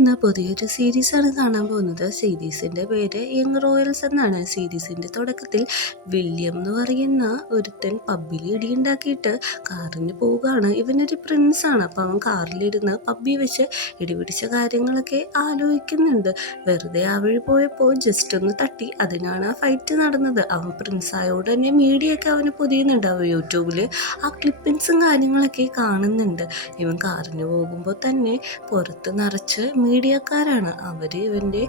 ഇന്ന് പുതിയൊരു സീരീസാണ് കാണാൻ പോകുന്നത്. സീരീസിൻ്റെ പേര് യങ് റോയൽസ് എന്നാണ്. സീരീസിൻ്റെ തുടക്കത്തിൽ വില്യം എന്ന് പറയുന്ന ഒരുത്തൻ പബ്ബിൽ ഇടിയുണ്ടാക്കിയിട്ട് കാറിന് പോവുകയാണ്. ഇവനൊരു പ്രിൻസാണ്. അപ്പോൾ അവൻ കാറിലിരുന്ന് പബ്ബി വെച്ച് ഇടിപിടിച്ച കാര്യങ്ങളൊക്കെ ആലോചിക്കുന്നുണ്ട്. വെറുതെ ആ വഴി പോയപ്പോൾ ജസ്റ്റ് ഒന്ന് തട്ടി, അതിനാണ് ആ ഫൈറ്റ് നടന്നത്. അവൻ പ്രിൻസായോട് തന്നെ മീഡിയൊക്കെ അവന് പൊതിയുന്നുണ്ട്. അവൻ യൂട്യൂബിൽ ആ ക്ലിപ്പിങ്സും കാര്യങ്ങളൊക്കെ കാണുന്നുണ്ട്. ഇവൻ കാറിന് പോകുമ്പോൾ തന്നെ പുറത്ത് നിറച്ച് മീഡിയക്കാരാണ്. അവർ ഇവൻ്റെ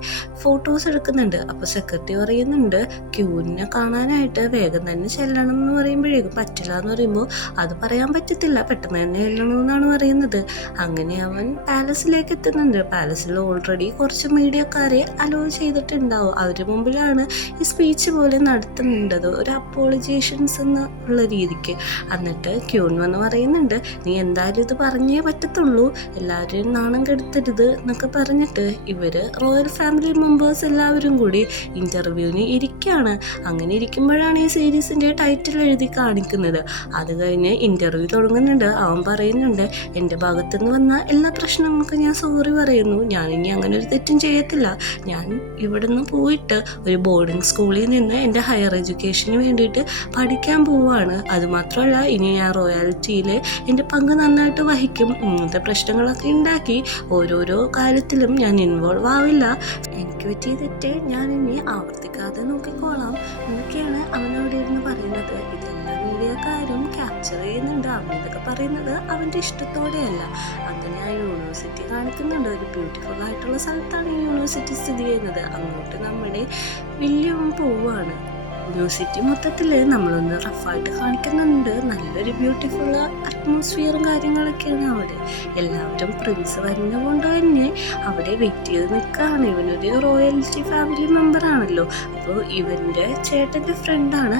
ഫോട്ടോസ് എടുക്കുന്നുണ്ട്. അപ്പോൾ സെക്രട്ടറി പറയുന്നുണ്ട് ക്യൂവിനെ കാണാനായിട്ട് വേഗം തന്നെ ചെല്ലണം എന്ന് പറയുമ്പോഴേക്കും പറ്റില്ല എന്ന് പറയുമ്പോൾ അത് പറയാൻ പറ്റത്തില്ല, പെട്ടെന്ന് തന്നെ ചെല്ലണമെന്നാണ് പറയുന്നത്. അങ്ങനെ അവൻ പാലസിലേക്ക് എത്തുന്നുണ്ട്. പാലസിൽ ഓൾറെഡി കുറച്ച് മീഡിയക്കാരെ അലോ ചെയ്തിട്ടുണ്ടാവും. അവരുടെ മുമ്പിലാണ് ഈ സ്പീച്ച് പോലെ നടത്തുന്നുണ്ടത്, ഒരു അപ്പോളജേഷൻസ് എന്നുള്ള രീതിക്ക്. എന്നിട്ട് ക്യൂൻ വന്ന് പറയുന്നുണ്ട് നീ എന്തായാലും ഇത് പറഞ്ഞേ പറ്റത്തുള്ളൂ, എല്ലാവരും നാണം കെടുത്തരുത് എന്നൊക്കെ പറഞ്ഞിട്ട് ഇവർ റോയൽ ഫാമിലി മെമ്പേഴ്സ് എല്ലാവരും കൂടി ഇൻ്റർവ്യൂവിന് ഇരിക്കുകയാണ്. അങ്ങനെ ഇരിക്കുമ്പോഴാണ് ഈ സീരീസിൻ്റെ ടൈറ്റിൽ എഴുതി കാണിക്കുന്നത്. അത് കഴിഞ്ഞ് ഇൻ്റർവ്യൂ തുടങ്ങുന്നുണ്ട്. അവൻ പറയുന്നുണ്ട് എൻ്റെ ഭാഗത്തുനിന്ന് വന്ന എല്ലാ പ്രശ്നങ്ങൾക്കും ഞാൻ സോറി പറയുന്നു, ഞാനിനി അങ്ങനെ ഒരു തെറ്റും ചെയ്യത്തില്ല. ഞാൻ ഇവിടെ നിന്ന് പോയിട്ട് ഒരു ബോർഡിംഗ് സ്കൂളിൽ നിന്ന് എൻ്റെ ഹയർ എഡ്യൂക്കേഷന് വേണ്ടിയിട്ട് പഠിക്കാൻ പോവുകയാണ്. അതുമാത്രമല്ല ഇനി ഞാൻ റോയാലിറ്റിയിൽ എൻ്റെ പങ്ക് നന്നായിട്ട് വഹിക്കും. ഇങ്ങനത്തെ പ്രശ്നങ്ങളൊക്കെ ഉണ്ടാക്കി ഓരോരോ കാര്യത്തിലും ഞാൻ ഇൻവോൾവ് ആവില്ല. എനിക്ക് പറ്റിയ തെറ്റ് ഞാൻ ഇനി ആവർത്തിക്കാതെ നോക്കിക്കോളാം എന്നൊക്കെയാണ് അവനവിടെ ഇരുന്ന് പറയുന്നത്. ഇതെല്ലാം മീഡിയക്കാരും ക്യാപ്ചർ ചെയ്യുന്നുണ്ട്. അവനിതൊക്കെ പറയുന്നത് അവൻ്റെ ഇഷ്ടത്തോടെയല്ല. അങ്ങനെ ആ യൂണിവേഴ്സിറ്റി കാണിക്കുന്നുണ്ട്. ഒരു ബ്യൂട്ടിഫുൾ ആയിട്ടുള്ള സ്ഥലത്താണ് ഈ യൂണിവേഴ്സിറ്റി സ്ഥിതി ചെയ്യുന്നത്. അങ്ങോട്ട് നമ്മുടെ വില്യം പോവുകയാണ്. യൂണിവേഴ്സിറ്റി മൊത്തത്തിൽ നമ്മളൊന്ന് റഫായിട്ട് കാണിക്കുന്നുണ്ട്. നല്ലൊരു ബ്യൂട്ടിഫുൾ അറ്റ്മോസ്ഫിയറും കാര്യങ്ങളൊക്കെയാണ് അവിടെ. എല്ലാവരും പ്രിൻസ് വരുന്നത് കൊണ്ട് തന്നെ അവിടെ വെയിറ്റ് ചെയ്ത് നിൽക്കുകയാണ്. ഇവനൊരു റോയൽറ്റി ഫാമിലി മെമ്പറാണല്ലോ. അപ്പോൾ ഇവൻ്റെ ചേട്ടൻ്റെ ഫ്രണ്ടാണ്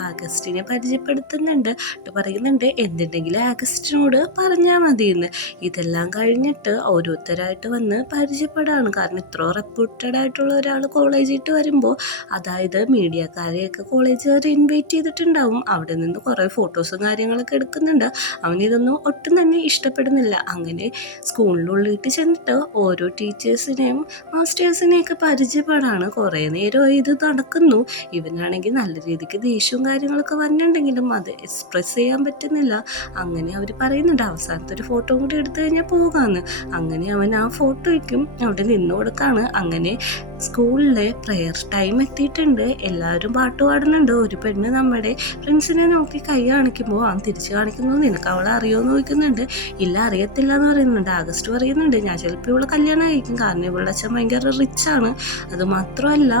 ആഗസ്റ്റിനെ പരിചയപ്പെടുത്തുന്നുണ്ട്. പറയുന്നുണ്ട് എന്തുണ്ടെങ്കിലും ആഗസ്റ്റിനോട് പറഞ്ഞാൽ മതിയെന്ന്. ഇതെല്ലാം കഴിഞ്ഞിട്ട് ഓരോരുത്തരായിട്ട് വന്ന് പരിചയപ്പെടാണ്. കാരണം ഇത്ര റെപ്യൂട്ടഡ് ആയിട്ടുള്ള ഒരാൾ കോളേജിട്ട് വരുമ്പോൾ, അതായത് മീഡിയക്കാരെയൊക്കെ കോളേജുകാർ ഇൻവൈറ്റ് ചെയ്തിട്ടുണ്ടാവും. അവിടെ നിന്ന് കുറേ ഫോട്ടോസും കാര്യങ്ങളൊക്കെ എടുക്കുന്നുണ്ട്. അവനിതൊന്നും ഒട്ടും തന്നെ ഇഷ്ടപ്പെടുന്നില്ല. അങ്ങനെ സ്കൂളിനുള്ളിട്ട് ചെന്നിട്ട് ഓരോ ടീച്ചേഴ്സിനെയും മാസ്റ്റേഴ്സിനെയൊക്കെ പരിചയപ്പെടാണ്. കുറേ നേരമായി ഇത് നടക്കുന്നു. ഇവനാണെങ്കിൽ നല്ല രീതിക്ക് ദേഷ്യവും കാര്യങ്ങളൊക്കെ വന്നിട്ടുണ്ടെങ്കിലും അത് എക്സ്പ്രസ് ചെയ്യാൻ പറ്റുന്നില്ല. അങ്ങനെ അവർ പറയുന്നുണ്ട് അവസാനത്തെ ഒരു ഫോട്ടോ കൂടി എടുത്തു കഴിഞ്ഞാൽ പോകാമെന്ന്. അങ്ങനെ അവൻ ആ ഫോട്ടോയ്ക്കും അവിടെ നിന്ന് കൊടുക്കാണ്. അങ്ങനെ സ്കൂളിലെ പ്രെയർ ടൈം എത്തിയിട്ടുണ്ട്. എല്ലാവരും പാട്ട് പാടുന്നുണ്ട്. ഒരു പെണ്ണ് നമ്മുടെ ഫ്രണ്ട്സിനെ നോക്കി കൈ കാണിക്കുമ്പോൾ അവൻ തിരിച്ച് കാണിക്കുന്നു നിനക്ക് അവളെ അറിയുമെന്ന് ചോദിക്കുന്നുണ്ട്. ഇല്ല അറിയത്തില്ല എന്ന് പറയുന്നുണ്ട്. ആഗസ്റ്റ് പറയുന്നുണ്ട് ഞാൻ ചിലപ്പോൾ ഇവളെ കല്യാണം കഴിക്കും, കാരണം ഇവളുടെ അച്ഛൻ ഭയങ്കര റിച്ചാണ്. അതുമാത്രമല്ല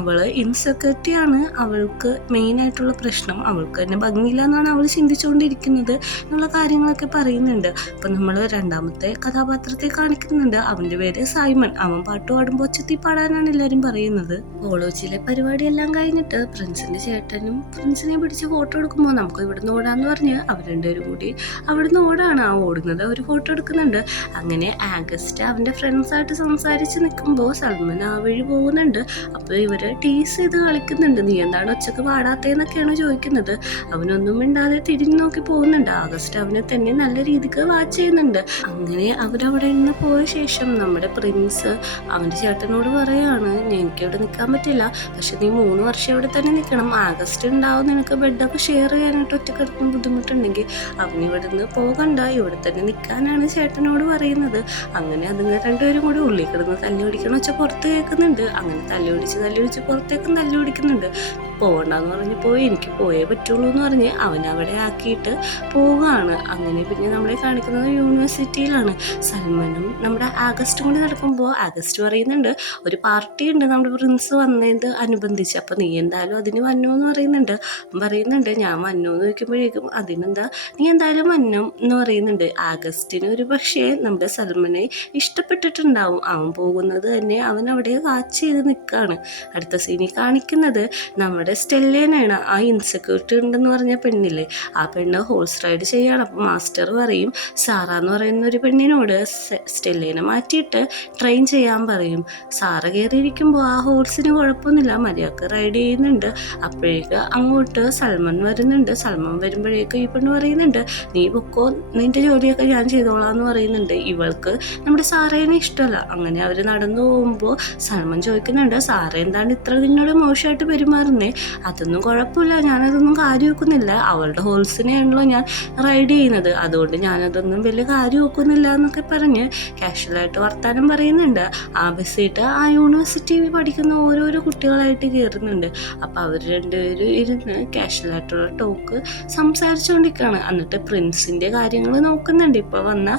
അവൾ ഇൻസെക്യൂരിറ്റിയാണ്. അവൾക്ക് മെയിനായിട്ടുള്ള പ്രശ്നം അവൾക്ക് തന്നെ ഭംഗിയില്ല എന്നാണ് അവൾ ചിന്തിച്ചുകൊണ്ടിരിക്കുന്നത് എന്നുള്ള കാര്യങ്ങളൊക്കെ പറയുന്നുണ്ട്. അപ്പം നമ്മൾ രണ്ടാമത്തെ കഥാപാത്രത്തെ കാണിക്കുന്നുണ്ട്. അവൻ്റെ പേര് സൈമൺ. അവൻ പാട്ട് പാടുമ്പോൾ ഒച്ചത്തി പാടാനാണ് എല്ലാവരും പറയുന്നത്. കോളേജിലെ പരിപാടിയെല്ലാം കഴിഞ്ഞിട്ട് പ്രിൻസിന്റെ ചേട്ടനും പ്രിൻസിനെ പിടിച്ച് ഫോട്ടോ എടുക്കുമ്പോൾ നമുക്ക് ഇവിടുന്ന് ഓടാന്ന് പറഞ്ഞ് അവർ രണ്ടുപേരും കൂടി അവിടുന്ന് ഓടാണ്. ആ ഓടുന്നത് അവർ ഫോട്ടോ എടുക്കുന്നുണ്ട്. അങ്ങനെ ആഗസ്റ്റ് അവൻ്റെ ഫ്രണ്ട്സായിട്ട് സംസാരിച്ച് നിൽക്കുമ്പോൾ സൽമാൻ ആ വഴി പോകുന്നുണ്ട്. അപ്പോൾ ഇവർ ടീസ് ചെയ്ത് കളിക്കുന്നുണ്ട്. നീ എന്താണ് ഒച്ചക്ക് പാടാത്തതെന്നൊക്കെയാണ് ചോദിക്കുന്നത്. അവനൊന്നും മിണ്ടാതെ തിരിഞ്ഞു നോക്കി പോകുന്നുണ്ട്. ആഗസ്റ്റ് അവനെ തന്നെ നല്ല രീതിക്ക് വാച്ച് ചെയ്യുന്നുണ്ട്. അങ്ങനെ അവരവിടെ നിന്ന് പോയ ശേഷം നമ്മുടെ പ്രിൻസ് അവൻ്റെ ചേട്ടനോട് പറയാണ് എനിക്കിവിടെ നിൽക്കാൻ പറ്റില്ല, പക്ഷെ നീ 3 വർഷം ഇവിടെ തന്നെ നിൽക്കണം. ആഗസ്റ്റ് ഉണ്ടാവും നിനക്ക് ബെഡൊക്കെ ഷെയർ ചെയ്യാനായിട്ട് ഒറ്റക്കിടക്കുന്ന ബുദ്ധിമുട്ടുണ്ടെങ്കിൽ അവനിവിടെ നിന്ന് പോകണ്ട, ഇവിടെ തന്നെ നിൽക്കാനാണ് ചേട്ടനോട് പറയുന്നത്. അങ്ങനെ അതുങ്ങൾ രണ്ടുപേരും കൂടി ഉള്ളിൽ കിടന്ന് തല്ലി പിടിക്കണം വെച്ചാൽ പുറത്ത് കേൾക്കുന്നുണ്ട്. അങ്ങനെ തല്ലി പിടിച്ച് പുറത്തേക്കും തല്ലി പിടിക്കുന്നുണ്ട്. പോകണ്ടെന്ന് പറഞ്ഞ് പോയി എനിക്ക് പോയേ പറ്റുള്ളൂ എന്ന് പറഞ്ഞ് അവനവിടെ ആക്കിയിട്ട് പോവുകയാണ്. അങ്ങനെ പിന്നെ നമ്മളെ കാണിക്കുന്നത് യൂണിവേഴ്സിറ്റിയിലാണ്. സൽമാനും നമ്മുടെ ആഗസ്റ്റും കൂടി നടക്കുമ്പോൾ ആഗസ്റ്റ് പറയുന്നുണ്ട് ഒരു പാർട്ടി ഉണ്ട് നമ്മുടെ പ്രിൻസ് വന്നത് അനുബന്ധിച്ച്, അപ്പോൾ നീ എന്തായാലും അതിന് വന്നോ എന്ന് പറയുന്നുണ്ട്. ഞാൻ വന്നോ എന്ന് ചോദിക്കുമ്പോഴേക്കും അതിനെന്താ നീ എന്തായാലും വന്നോ എന്ന് പറയുന്നുണ്ട്. ആഗസ്റ്റിന് ഒരു പക്ഷേ നമ്മുടെ സൽമാനെ ഇഷ്ടപ്പെട്ടിട്ടുണ്ടാവും. അവൻ പോകുന്നത് തന്നെ അവൻ അവിടെ വാച്ച് ചെയ്ത് നിൽക്കുകയാണ്. അടുത്ത സീനിൽ കാണിക്കുന്നത് നമ്മുടെ നമ്മുടെ സ്റ്റെല്ലേനാണ് ആ ഇൻസെക്യൂരിറ്റി ഉണ്ടെന്ന് പറഞ്ഞ പെണ്ണില്ലേ, ആ പെണ്ണ് ഹോഴ്സ് റൈഡ് ചെയ്യാണ്. അപ്പോൾ മാസ്റ്റർ പറയും സാറ എന്ന് പറയുന്ന ഒരു പെണ്ണിനോട് സ്റ്റെല്ലേനെ മാറ്റിയിട്ട് ട്രെയിൻ ചെയ്യാൻ പറയും. സാറ കയറിയിരിക്കുമ്പോൾ ആ ഹോഴ്സിന് കുഴപ്പമൊന്നുമില്ല, മര്യാദക്ക് റൈഡ് ചെയ്യുന്നുണ്ട്. അപ്പോഴേക്ക് അങ്ങോട്ട് സൽമാൻ വരുന്നുണ്ട്. സൽമാൻ വരുമ്പോഴേക്ക് ഈ പെണ്ണ് പറയുന്നുണ്ട് നീ പൊക്കോ, നിന്റെ ജോലിയൊക്കെ ഞാൻ ചെയ്തോളാം എന്ന് പറയുന്നുണ്ട്. ഇവൾക്ക് നമ്മുടെ സാറേനെ ഇഷ്ടമല്ല. അങ്ങനെ അവർ നടന്നു പോകുമ്പോൾ സൽമാൻ ചോദിക്കുന്നുണ്ട് സാറ എന്താണ് ഇത്ര നിന്നോട് മോശമായിട്ട് പെരുമാറുന്നേ? അതൊന്നും കുഴപ്പമില്ല, ഞാനതൊന്നും കാര്യം വെക്കുന്നില്ല, അവളുടെ ഹോൾസിനെയാണല്ലോ ഞാൻ റൈഡ് ചെയ്യുന്നത്, അതുകൊണ്ട് ഞാനതൊന്നും വലിയ കാര്യം വെക്കുന്നില്ല എന്നൊക്കെ പറഞ്ഞ് കാഷ്വലായിട്ട് വർത്താനം പറയുന്നുണ്ട്. ആ ബസ്സിട്ട് ആ യൂണിവേഴ്സിറ്റി പഠിക്കുന്ന ഓരോരോ കുട്ടികളായിട്ട് കയറുന്നുണ്ട്. അപ്പോൾ അവർ രണ്ടുപേരും ഇരുന്ന് കാഷ്വലായിട്ടുള്ള ടോക്ക് സംസാരിച്ചുകൊണ്ടിരിക്കുകയാണ്. എന്നിട്ട് പ്രിൻസിൻ്റെ കാര്യങ്ങൾ നോക്കുന്നുണ്ട്. ഇപ്പോൾ വന്ന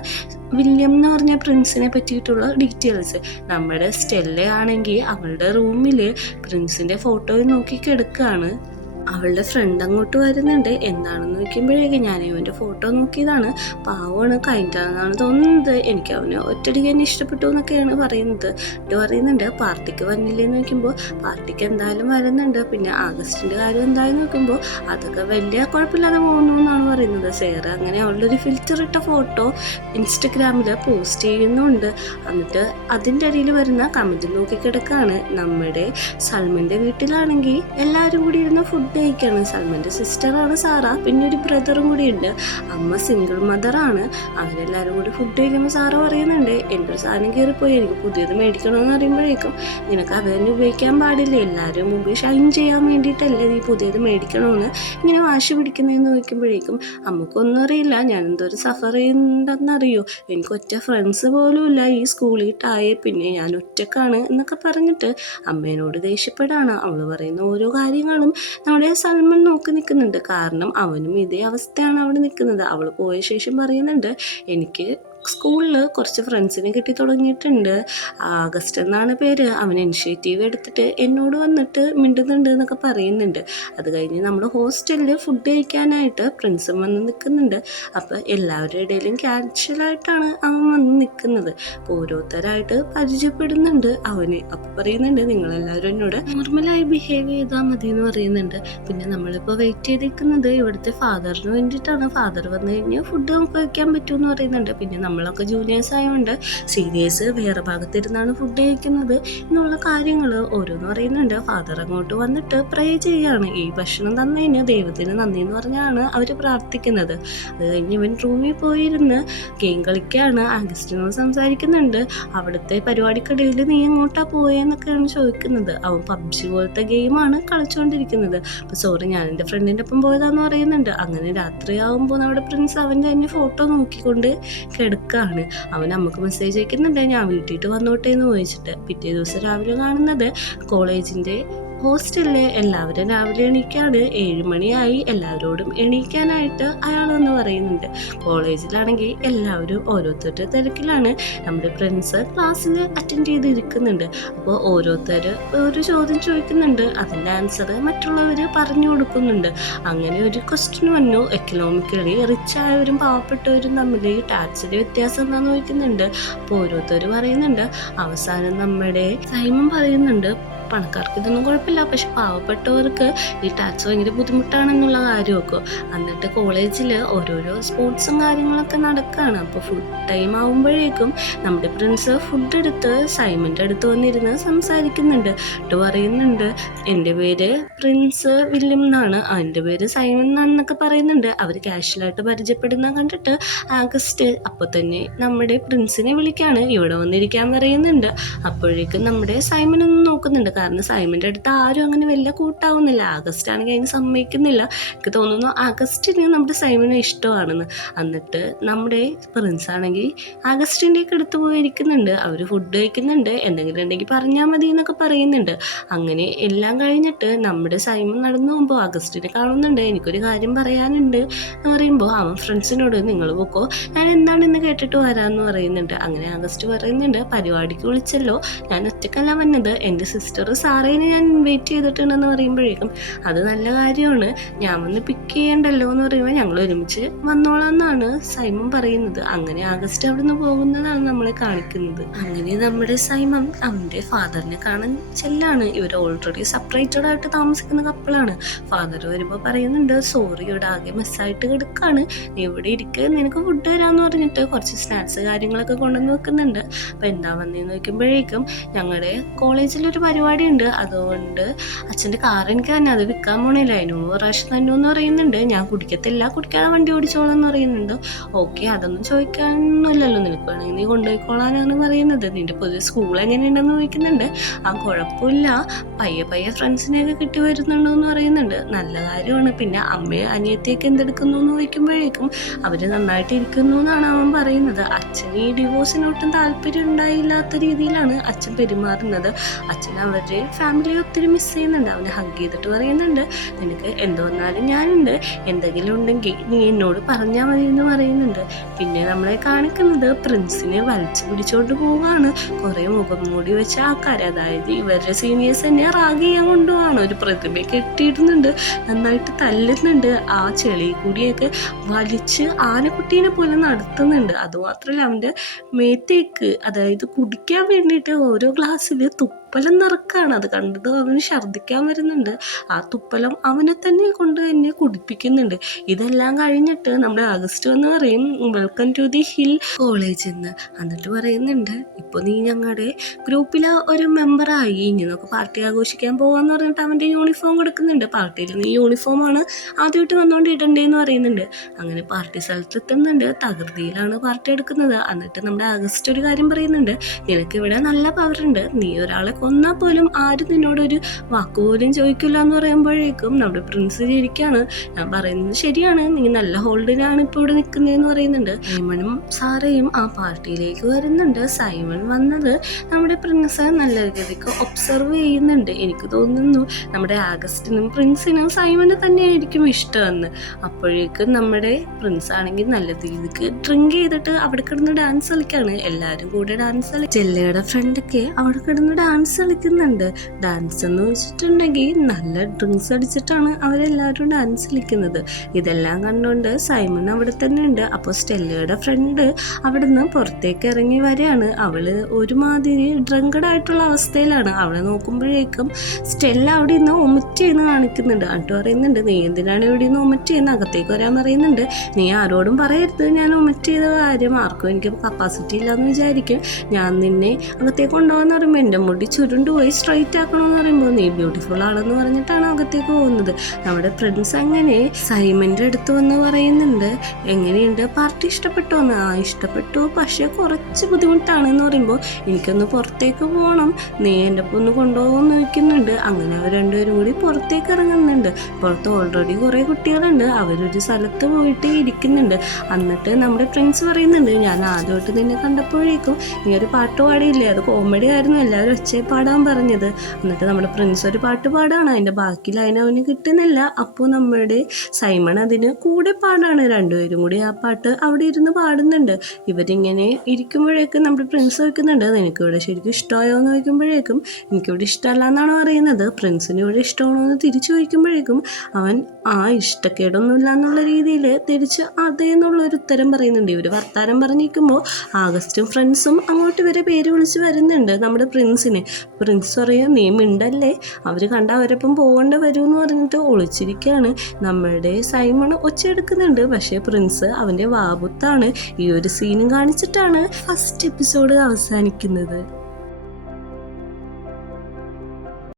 വില്യം എന്ന് പറഞ്ഞ പ്രിൻസിനെ പറ്റിയിട്ടുള്ള ഡീറ്റെയിൽസ്. നമ്മുടെ സ്റ്റെല്ല ആണെങ്കിൽ അവളുടെ റൂമിൽ പ്രിൻസിൻ്റെ ഫോട്ടോ നോക്കി കിടക്കുകയാണ്. അവളുടെ ഫ്രണ്ട് അങ്ങോട്ട് വരുന്നുണ്ട്. എന്താണെന്ന് നോക്കുമ്പോഴേക്ക് ഞാൻ ഇവൻ്റെ ഫോട്ടോ നോക്കിയതാണ്, പാവമാണ്, കൈൻഡാണെന്നാണ് തോന്നുന്നത്, എനിക്ക് അവന് ഒറ്റടിക്ക് തന്നെ ഇഷ്ടപ്പെട്ടു എന്നൊക്കെയാണ് പറയുന്നത്. പറയുന്നുണ്ട് പാർട്ടിക്ക് വന്നില്ലേന്ന് നോക്കുമ്പോൾ പാർട്ടിക്ക് എന്തായാലും വരുന്നുണ്ട്. പിന്നെ ആഗസ്റ്റിൻ്റെ കാര്യം എന്തായാലും നോക്കുമ്പോൾ അതൊക്കെ വലിയ കുഴപ്പമില്ലാതെ പോകുന്നു എന്നാണ് പറയുന്നത്. സേറ അങ്ങനെ അവളുടെ ഒരു ഫിൽറ്റർ ഇട്ട ഫോട്ടോ ഇൻസ്റ്റഗ്രാമിൽ പോസ്റ്റ് ചെയ്യുന്നുണ്ട്. എന്നിട്ട് അതിൻ്റെ അടിയിൽ വരുന്ന കമൻറ്റ് നോക്കി കിടക്കുകയാണ്. നമ്മുടെ സൽമാൻ്റെ വീട്ടിലാണെങ്കിൽ എല്ലാവരും കൂടി ഇരുന്ന് ഫുഡ് കഴിക്കുകയാണ്. സൽമാൻ്റെ സിസ്റ്ററാണ് സാറ, പിന്നെ ഒരു ബ്രദറും കൂടി ഉണ്ട്. അമ്മ സിംഗിൾ മദറാണ്. അവരെല്ലാവരും കൂടി ഫുഡ് കഴിക്കുമ്പോൾ സാറ പറയുന്നുണ്ട് എൻ്റെ ഒരു സാധനം കയറിപ്പോയി, എനിക്ക് പുതിയത് മേടിക്കണമെന്ന് പറയുമ്പോഴേക്കും നിനക്ക് അത് തന്നെ ഉപയോഗിക്കാൻ പാടില്ല, എല്ലാവരും മുമ്പ് ഷൈൻ ചെയ്യാൻ വേണ്ടിയിട്ടല്ലേ നീ പുതിയത് മേടിക്കണമെന്ന് ഇങ്ങനെ വാശി പിടിക്കുന്നതെന്ന് ചോദിക്കുമ്പോഴേക്കും അമ്മക്കൊന്നും അറിയില്ല, ഞാൻ എന്തോരം സഫർ ചെയ്യുന്നുണ്ടെന്നറിയോ, എനിക്ക് ഒറ്റ ഫ്രണ്ട്സ് പോലും ഇല്ല ഈ സ്കൂളിൽ ടായേ, പിന്നെ ഞാൻ ഒറ്റക്കാണ് എന്നൊക്കെ പറഞ്ഞിട്ട് അമ്മേനോട് ദേഷ്യപ്പെടാണ്. അവൾ പറയുന്ന ഓരോ കാര്യങ്ങളും നമ്മുടെ സൽമാൻ നോക്കി നിൽക്കുന്നുണ്ട്. കാരണം അവനും ഇതേ അവസ്ഥയാണ് അവിടെ നിൽക്കുന്നത്. അവൾ പോയ ശേഷം പറയുന്നുണ്ട് എനിക്ക് സ്കൂളിൽ കുറച്ച് ഫ്രണ്ട്സിനെ കിട്ടി തുടങ്ങിയിട്ടുണ്ട്, ആഗസ്റ്റ് എന്നാണ് പേര്, അവൻ ഇനിഷ്യേറ്റീവ് എടുത്തിട്ട് എന്നോട് വന്നിട്ട് മിണ്ടുന്നുണ്ട് എന്നൊക്കെ പറയുന്നുണ്ട്. അത് കഴിഞ്ഞ് നമ്മൾ ഹോസ്റ്റലിൽ ഫുഡ് കഴിക്കാനായിട്ട് പ്രിൻസും വന്ന് നിൽക്കുന്നുണ്ട്. അപ്പോൾ എല്ലാവരുടെ ഇടയിലും കാഷ്വലായിട്ടാണ് അവൻ വന്ന് നിൽക്കുന്നത്. അപ്പോൾ ഓരോരുത്തരായിട്ട് പരിചയപ്പെടുന്നുണ്ട് അവന്. അപ്പോൾ പറയുന്നുണ്ട് നിങ്ങളെല്ലാവരും എന്നോട് നോർമലായി ബിഹേവ് ചെയ്താൽ മതി എന്ന് പറയുന്നുണ്ട്. പിന്നെ നമ്മളിപ്പോൾ വെയിറ്റ് ചെയ്തിരിക്കുന്നത് ഇവിടുത്തെ ഫാദറിന് വേണ്ടിയിട്ടാണ്. ഫാദർ വന്നു കഴിഞ്ഞാൽ ഫുഡ് നമുക്ക് കഴിക്കാൻ പറ്റുമെന്ന് പറയുന്നുണ്ട്. പിന്നെ നമ്മളൊക്കെ ജൂനിയേഴ്സ് ആയതുകൊണ്ട് സീനിയേഴ്സ് വേറെ ഭാഗത്തിരുന്നാണ് ഫുഡ് കഴിക്കുന്നത് എന്നുള്ള കാര്യങ്ങൾ ഓരോന്ന് പറയുന്നുണ്ട്. ഫാദർ അങ്ങോട്ട് വന്നിട്ട് പ്രേ ചെയ്യാണ്. ഈ ഭക്ഷണം തന്നതിന് ദൈവത്തിന് നന്ദി എന്ന് പറഞ്ഞാണ് അവർ പ്രാർത്ഥിക്കുന്നത്. അത് കഴിഞ്ഞ് ഇവൻ റൂമിൽ പോയിരുന്ന് ഗെയിം കളിക്കുകയാണ്. ആഗസ്റ്റിനോട് സംസാരിക്കുന്നുണ്ട്. അവിടുത്തെ പരിപാടിക്കിടയിൽ നീ എങ്ങോട്ടാ പോയെന്നൊക്കെയാണ് ചോദിക്കുന്നത്. അവൻ പബ്ജി പോലത്തെ ഗെയിമാണ് കളിച്ചുകൊണ്ടിരിക്കുന്നത്. അപ്പോൾ സോറി ഞാൻ എൻ്റെ ഫ്രണ്ടിൻ്റെ ഒപ്പം പോയതാന്ന് പറയുന്നുണ്ട്. അങ്ങനെ രാത്രിയാകുമ്പോൾ നമ്മുടെ പ്രിൻസ് അവൻ്റെ തന്നെ ഫോട്ടോ നോക്കിക്കൊണ്ട് കിടക്കുകയാണ്. അവൻ നമുക്ക് മെസ്സേജ് അയക്കുന്നുണ്ട് ഞാൻ വീട്ടിൽ വന്നോട്ടെ എന്ന് ചോദിച്ചിട്ട്. പിറ്റേ ദിവസം രാവിലെ കാണുന്നത് കോളേജിൻ്റെ ഹോസ്റ്റലിൽ എല്ലാവരും രാവിലെ എണീക്കാണ്. 7 മണിയായി. എല്ലാവരോടും എണീക്കാനായിട്ട് അയാൾ എന്ന് പറയുന്നുണ്ട്. കോളേജിലാണെങ്കിൽ എല്ലാവരും ഓരോരുത്തരുടെ തിരക്കിലാണ്. നമ്മുടെ ഫ്രണ്ട്സ് ക്ലാസ്സിൽ അറ്റൻഡ് ചെയ്തിരിക്കുന്നുണ്ട്. അപ്പോൾ ഓരോരുത്തർ ഒരു ചോദ്യം ചോദിക്കുന്നുണ്ട്, അതിൻ്റെ ആൻസർ മറ്റുള്ളവർ പറഞ്ഞു കൊടുക്കുന്നുണ്ട്. അങ്ങനെ ഒരു ക്വസ്റ്റ്യൻ വന്നു, എക്കണോമിക്കലി റിച്ച് ആയവരും പാവപ്പെട്ടവരും തമ്മിൽ ഈ ടാക്സിൻ്റെ വ്യത്യാസം എന്താണെന്ന് ചോദിക്കുന്നുണ്ട്. അപ്പോൾ ഓരോരുത്തർ പറയുന്നുണ്ട്. അവസാനം നമ്മുടെ സൈമൺ പറയുന്നുണ്ട് പണക്കാർക്ക് ഇതൊന്നും കുഴപ്പമില്ല, പക്ഷെ പാവപ്പെട്ടവർക്ക് ഈ ടാക്സ് ഭയങ്കര ബുദ്ധിമുട്ടാണെന്നുള്ള കാര്യമൊക്കെ. എന്നിട്ട് കോളേജിൽ ഓരോരോ സ്പോർട്സും കാര്യങ്ങളൊക്കെ നടക്കുകയാണ്. അപ്പോൾ ഫുഡ് ടൈം ആകുമ്പോഴേക്കും നമ്മുടെ പ്രിൻസ് ഫുഡ് എടുത്ത് സൈമൻ്റെ അടുത്ത് വന്നിരുന്ന് സംസാരിക്കുന്നുണ്ട്. എന്നിട്ട് പറയുന്നുണ്ട് എൻ്റെ പേര് പ്രിൻസ് വില്യം എന്നാണ്, എൻ്റെ പേര് സൈമൺ എന്നാണെന്നൊക്കെ പറയുന്നുണ്ട്. അവർ കാഷ്വലായിട്ട് പരിചയപ്പെടുന്ന കണ്ടിട്ട് ആഗസ്റ്റ് അപ്പോൾ തന്നെ നമ്മുടെ പ്രിൻസിനെ വിളിക്കുകയാണ്, ഇവിടെ വന്നിരിക്കാൻ പറയുന്നുണ്ട്. അപ്പോഴേക്കും നമ്മുടെ സൈമൺ ഒന്ന് നോക്കുന്നുണ്ട്. കാരണം സൈമൻ്റെ അടുത്ത് ആരും അങ്ങനെ വലിയ കൂട്ടാവുന്നില്ല. ആഗസ്റ്റ് ആണെങ്കിൽ അതിന് സമ്മതിക്കുന്നില്ല. എനിക്ക് തോന്നുന്നു ആഗസ്റ്റിന് നമ്മുടെ സൈമനെ ഇഷ്ടമാണെന്ന്. എന്നിട്ട് നമ്മുടെ പ്രിൻസ് ആണെങ്കിൽ ആഗസ്റ്റിൻ്റെ ഒക്കെ അടുത്ത് പോയിരിക്കുന്നുണ്ട്. അവർ ഫുഡ് കഴിക്കുന്നുണ്ട്. എന്തെങ്കിലും ഉണ്ടെങ്കിൽ പറഞ്ഞാൽ മതി എന്നൊക്കെ പറയുന്നുണ്ട്. അങ്ങനെ എല്ലാം കഴിഞ്ഞിട്ട് നമ്മുടെ സൈമൺ നടന്നു പോകുമ്പോൾ ആഗസ്റ്റിനെ കാണുന്നുണ്ട്. എനിക്കൊരു കാര്യം പറയാനുണ്ട് എന്ന് പറയുമ്പോൾ അവൻ ഫ്രണ്ട്സിനോട് നിങ്ങൾ പോക്കോ, ഞാൻ എന്താണെന്ന് കേട്ടിട്ട് വരാമെന്ന് പറയുന്നുണ്ട്. അങ്ങനെ ആഗസ്റ്റ് പറയുന്നുണ്ട് പരിപാടിക്ക് വിളിച്ചല്ലോ, ഞാൻ ഒറ്റക്കല്ല വന്നത്, എൻ്റെ സിസ്റ്റർ സാറേനെ ഞാൻ ഇൻവൈറ്റ് ചെയ്തിട്ടുണ്ടെന്ന് പറയുമ്പോഴേക്കും അത് നല്ല കാര്യമാണ്, ഞാൻ വന്ന് പിക്ക് ചെയ്യണ്ടല്ലോ എന്ന് പറയുമ്പോൾ ഞങ്ങൾ ഒരുമിച്ച് വന്നോളാം എന്നാണ് സൈമൺ പറയുന്നത്. അങ്ങനെ ആഗസ്റ്റ് അവിടെ നിന്ന് പോകുന്നതാണ് നമ്മളെ കാണിക്കുന്നത്. അങ്ങനെ നമ്മുടെ സൈമൺ അവൻ്റെ ഫാദറിനെ കാണാൻ ചെല്ലാണ്. ഇവർ ഓൾറെഡി സെപ്പറേറ്റഡ് ആയിട്ട് താമസിക്കുന്ന കപ്പിളാണ്. ഫാദർ വരുമ്പോൾ പറയുന്നുണ്ട്, സോറി ഇവിടെ ആകെ മിസ്സായിട്ട് കിടക്കാണ്, നീ ഇവിടെ ഇരിക്കുക, നിനക്ക് ഫുഡ് തരാമെന്ന് പറഞ്ഞിട്ട് കുറച്ച് സ്നാക്സ് കാര്യങ്ങളൊക്കെ കൊണ്ടുവന്ന് വെക്കുന്നുണ്ട്. അപ്പോൾ എന്താ വന്നതെന്ന് നോക്കുമ്പോഴേക്കും ഞങ്ങളുടെ കോളേജിലൊരു പരിപാടി ഉണ്ട്, അതുകൊണ്ട് അച്ഛൻ്റെ കാർ എനിക്ക് തന്നെ അത് വിൽക്കാൻ പോണില്ല, അതിന് 100 പ്രാവശ്യം തന്നെ എന്ന് പറയുന്നുണ്ട്. ഞാൻ കുടിക്കത്തില്ല, കുടിക്കാതെ വണ്ടി ഓടിച്ചോളാം എന്ന് പറയുന്നുണ്ട്. ഓക്കെ, അതൊന്നും ചോദിക്കാനൊന്നുമില്ലല്ലോ, നിനക്ക് വേണമെങ്കിൽ നീ കൊണ്ടുപോയിക്കോളാനാണ് പറയുന്നത്. നിന്റെ പുതിയ സ്കൂൾ എങ്ങനെയുണ്ടെന്ന് ചോദിക്കുന്നുണ്ട്. ആ കുഴപ്പമില്ല, പയ്യെ ഫ്രണ്ട്സിനെയൊക്കെ കിട്ടി വരുന്നുണ്ടോ എന്ന് പറയുന്നുണ്ട്. നല്ല കാര്യമാണ്. പിന്നെ അമ്മയും അനിയത്തിയൊക്കെ എന്തെടുക്കുന്നു എന്ന് ചോദിക്കുമ്പോഴേക്കും അവർ നന്നായിട്ട് ഇരിക്കുന്നു എന്നാണ് അവൻ പറയുന്നത്. അച്ഛന് ഈ ഡിവോഴ്സിനൊട്ടും താല്പര്യം ഉണ്ടായില്ലാത്ത രീതിയിലാണ് അച്ഛൻ പെരുമാറുന്നത്. അച്ഛൻ അവരുടെ ഫാമിലിയെ ഒത്തിരി മിസ് ചെയ്യുന്നുണ്ട്. അവനെ ഹഗ് ചെയ്തിട്ട് പറയുന്നുണ്ട്, നിനക്ക് എന്ത് വന്നാലും ഞാനുണ്ട്, എന്തെങ്കിലും ഉണ്ടെങ്കിൽ നീ എന്നോട് പറഞ്ഞാൽ മതി എന്ന് പറയുന്നുണ്ട്. പിന്നെ നമ്മളെ കാണിക്കുന്നത് പ്രിൻസിനെ വലിച്ചു പിടിച്ചോണ്ട് പോവാണ്. കുറേ മുഖം മൂടി വെച്ച ആൾക്കാർ, അതായത് ഇവരുടെ സീനിയേഴ്സ് തന്നെ റാഗ് ചെയ്യാൻ കൊണ്ടുപോവാണ്. ഒരു പ്രതിമ കെട്ടിയിടുന്നുണ്ട്, നന്നായിട്ട് തല്ലുന്നുണ്ട്, ആ ചെളി കൂടിയൊക്കെ വലിച്ച് ആനക്കുട്ടീനെ പോലെ നടത്തുന്നുണ്ട്. അതുമാത്രമല്ല അവൻ്റെ മേത്തേക്ക്, അതായത് കുടിക്കാൻ വേണ്ടിയിട്ട് ഓരോ ഗ്ലാസ്സിൽ തുപ്പലം നിറക്കാണ്. അത് കണ്ടത് അവന് ഛർദ്ദിക്കാൻ വരുന്നുണ്ട്. ആ തുപ്പലം അവനെ തന്നെ കുടിപ്പിക്കുന്നുണ്ട്. ഇതെല്ലാം കഴിഞ്ഞിട്ട് നമ്മുടെ ആഗസ്റ്റ് എന്ന് പറയും, welcome to the hill college എന്ന്. എന്നിട്ട് പറയുന്നുണ്ട്, ഇപ്പോൾ നീ ഞങ്ങളുടെ ഗ്രൂപ്പിലെ ഒരു മെമ്പറായി, ഇനി നമുക്ക് പാർട്ടി ആഘോഷിക്കാൻ പോകാമെന്ന് പറഞ്ഞിട്ട് അവൻ്റെ യൂണിഫോം കൊടുക്കുന്നുണ്ട്. പാർട്ടിയിൽ നീ യൂണിഫോമാണ് ആദ്യമായിട്ട് വന്നുകൊണ്ട് ഇടണ്ടേന്ന് പറയുന്നുണ്ട്. അങ്ങനെ പാർട്ടി സ്ഥലത്തെത്തുന്നുണ്ട്. തകൃതിയിലാണ് പാർട്ടി എടുക്കുന്നത്. എന്നിട്ട് നമ്മുടെ ആഗസ്റ്റ് ഒരു കാര്യം പറയുന്നുണ്ട്, നിനക്ക് ഇവിടെ നല്ല പവറുണ്ട്, നീ ഒരാളെ കൊന്നാൽ പോലും ആരും നിന്നോടൊരു വാക്കുപോലും ചോദിക്കില്ല എന്ന് പറയുമ്പോഴേക്കും നമ്മുടെ പ്രിൻസ് ചിരിക്കാണ്. ഞാൻ പറയുന്നത് ശരിയാണ്, നീ നല്ല ഹോൾഡിലാണ് ഇപ്പോൾ ഇവിടെ നിൽക്കുന്നതെന്ന് പറയുന്നുണ്ട്. സൈമണും സാറയും ആ പാർട്ടിയിലേക്ക് വരുന്നുണ്ട്. സൈമൺ വന്നത് നമ്മുടെ പ്രിൻസ് നല്ല രീതിക്ക് ഒബ്സർവ് ചെയ്യുന്നുണ്ട്. എനിക്ക് തോന്നുന്നു നമ്മുടെ ആഗസ്റ്റിനും പ്രിൻസിനും സൈമണ് തന്നെയായിരിക്കും ഇഷ്ടമെന്ന്. അപ്പോഴേക്കും നമ്മുടെ പ്രിൻസ് ആണെങ്കിൽ നല്ല രീതിക്ക് ഡ്രിങ്ക് ചെയ്തിട്ട് അവിടെ കിടന്ന് ഡാൻസ് കളിക്കാണ്. എല്ലാവരും കൂടെ ഡാൻസ് ചെല്ലയുടെ ഫ്രണ്ടൊക്കെ അവിടെ കിടന്ന് ഡാൻസ് കളിക്കുന്നുണ്ട്. ഡാൻസ് എന്ന് വെച്ചിട്ടുണ്ടെങ്കിൽ നല്ല ഡ്രിങ്ക്സ് അടിച്ചിട്ടാണ് അവരെല്ലാവരും ഡാൻസ് കളിക്കുന്നത്. ഇതെല്ലാം കണ്ടുകൊണ്ട് സൈമൺ അവിടെ തന്നെ ഉണ്ട്. അപ്പോൾ സ്റ്റെല്ലയുടെ ഫ്രണ്ട് അവിടെ നിന്ന് പുറത്തേക്ക് ഇറങ്ങി വരികയാണ്. അവള് ഒരുമാതിരി ഡ്രങ്കഡായിട്ടുള്ള അവസ്ഥയിലാണ്. അവളെ നോക്കുമ്പോഴേക്കും സ്റ്റെല്ല അവിടെ നിന്ന് ഒമിറ്റ് ചെയ്യുന്ന കാണിക്കുന്നുണ്ട്. എന്നിട്ട് പറയുന്നുണ്ട്, നീ എന്തിനാണ് ഇവിടെ നിന്ന് ഒമിറ്റ് ചെയ്യുന്നത്, അകത്തേക്ക് വരാൻ പറയുന്നുണ്ട്. നീ ആരോടും പറയരുത് ഞാൻ ഒമിറ്റ് ചെയ്ത കാര്യം, ആർക്കും എനിക്ക് കപ്പാസിറ്റി ഇല്ലയെന്ന് വിചാരിക്കും. ഞാൻ നിന്നെ അകത്തേക്ക് കൊണ്ടുപോകാന്ന് പറയുമ്പോൾ എൻ്റെ മുടി ചുരുണ്ടുപോയി സ്ട്രൈറ്റ് ആക്കണമെന്ന് പറയുമ്പോൾ നീ ബ്യൂട്ടിഫുൾ ആണെന്ന് പറഞ്ഞിട്ടാണ് അകത്തേക്ക് പോകുന്നത്. നമ്മുടെ ഫ്രണ്ട്സ് അങ്ങനെ സൈമൻ്റെ അടുത്ത് വന്ന് പറയുന്നുണ്ട്, എങ്ങനെയുണ്ട് പാർട്ടി ഇഷ്ടപ്പെട്ടോ എന്ന്. ആ ഇഷ്ടപ്പെട്ടു, പക്ഷേ കുറച്ച് ബുദ്ധിമുട്ടാണെന്ന് പറയുമ്പോൾ എനിക്കൊന്ന് പുറത്തേക്ക് പോകണം, നീ എൻ്റെ ഒപ്പം ഒന്ന് കൊണ്ടുപോകുമെന്ന് ചോദിക്കുന്നുണ്ട്. അങ്ങനെ അവർ രണ്ടുപേരും കൂടി പുറത്തേക്ക് ഇറങ്ങുന്നുണ്ട്. പുറത്ത് ഓൾറെഡി കുറേ കുട്ടികളുണ്ട്. അവരൊരു സ്ഥലത്ത് പോയിട്ട് ഇരിക്കുന്നുണ്ട്. എന്നിട്ട് നമ്മുടെ ഫ്രണ്ട്സ് പറയുന്നുണ്ട്, ഞാൻ ആദ്യമായിട്ട് നിന്നെ കണ്ടപ്പോഴേക്കും നീ ഒരു പാട്ട് പാടിയില്ലേ, അത് കോമഡി ആയിരുന്നു, എല്ലാവരും ഒച്ചയെ പാടാൻ പറഞ്ഞത്. എന്നിട്ട് നമ്മുടെ ഫ്രണ്ട്സ് ഒരു പാട്ട് പാടാണ്, അതിൻ്റെ ബാക്കി ലൈൻ അവന് കിട്ടുന്നില്ല. അപ്പോൾ നമ്മുടെ സൈമൺ അതിന് കൂടെ പാടാണ്. രണ്ടുപേരും കൂടി ആ പാട്ട് അവിടെ ഇരുന്ന് പാടുന്നുണ്ട്. ഇവരിങ്ങനെ ഇരിക്കുമ്പോഴേക്കും നമ്മുടെ പ്രിൻസ് ചോദിക്കുന്നുണ്ട്, നിനക്കിവിടെ ശരിക്കും ഇഷ്ടമായോ എന്ന് ചോദിക്കുമ്പോഴേക്കും എനിക്കിവിടെ ഇഷ്ടമല്ല എന്നാണ് പറയുന്നത്. പ്രിൻസിന് ഇവിടെ ഇഷ്ടമാണോ എന്ന് തിരിച്ചു ചോദിക്കുമ്പോഴേക്കും അവൻ ആ ഇഷ്ടക്കേടൊന്നുമില്ല എന്നുള്ള രീതിയിൽ തിരിച്ച് അതേ എന്നുള്ളൊരു ഉത്തരം പറയുന്നുണ്ട്. ഇവർ വർത്താനം പറഞ്ഞിരിക്കുമ്പോൾ ആഗസ്റ്റും ഫ്രണ്ട്സും അങ്ങോട്ട് ഇവരെ പേര് വിളിച്ച് വരുന്നുണ്ട് നമ്മുടെ പ്രിൻസിനെ. പ്രിൻസ് പറയും, നീ മിണ്ടല്ലേ, അവർ കണ്ട അവരൊപ്പം പോകേണ്ട വരും എന്ന് പറഞ്ഞിട്ട് ഒളിച്ചിരിക്കുകയാണ്. നമ്മുടെ സൈമൺ ഒച്ചയെടുക്കുന്നുണ്ട്. പക്ഷേ പ്രിൻസ് അവൻ്റെ വാബുത്താണ്. ഈ ഒരു സീനും കാണിച്ചിട്ടാണ് ഫസ്റ്റ് എപ്പിസോഡ് അവസാനിക്കുന്നത്.